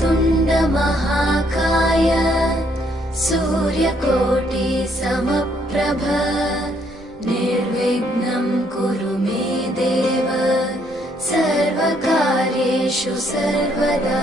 तुण्डमहाकाय सूर्यकोटिसमप्रभ निर्विघ्नम् कुरु मे देव सर्वकार्येषु सर्वदा।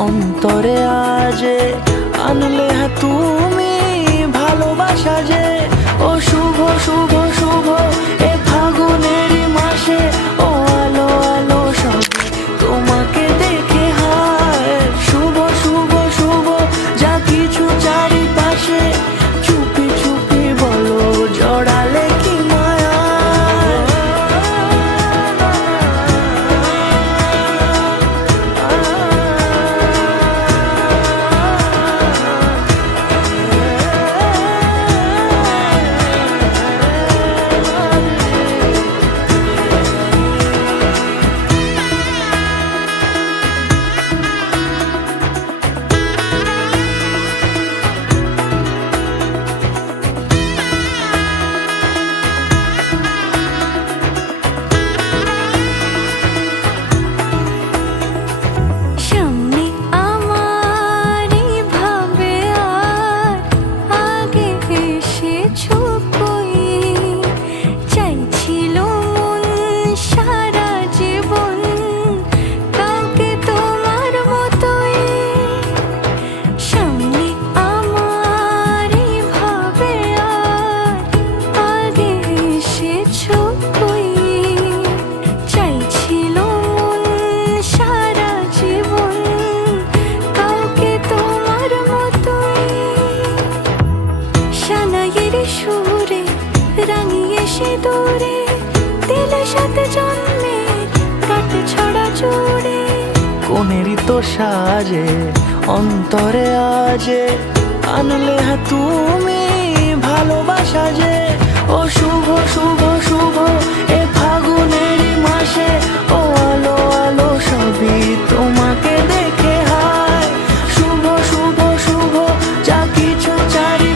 অন্তরে আজে আনলে হ্যাঁ তুমি? মনেরই তো সাজে, অন্তরে আজে। আনলে হ্যাঁ তুমি ভালোবাসা যে। ও শুভ শুভ শুভ, এ ফাগুনেরই মাসে। ও আলো আলো সবই তোমাকে দেখে হায়। শুভ শুভ শুভ, যা কিছু চারি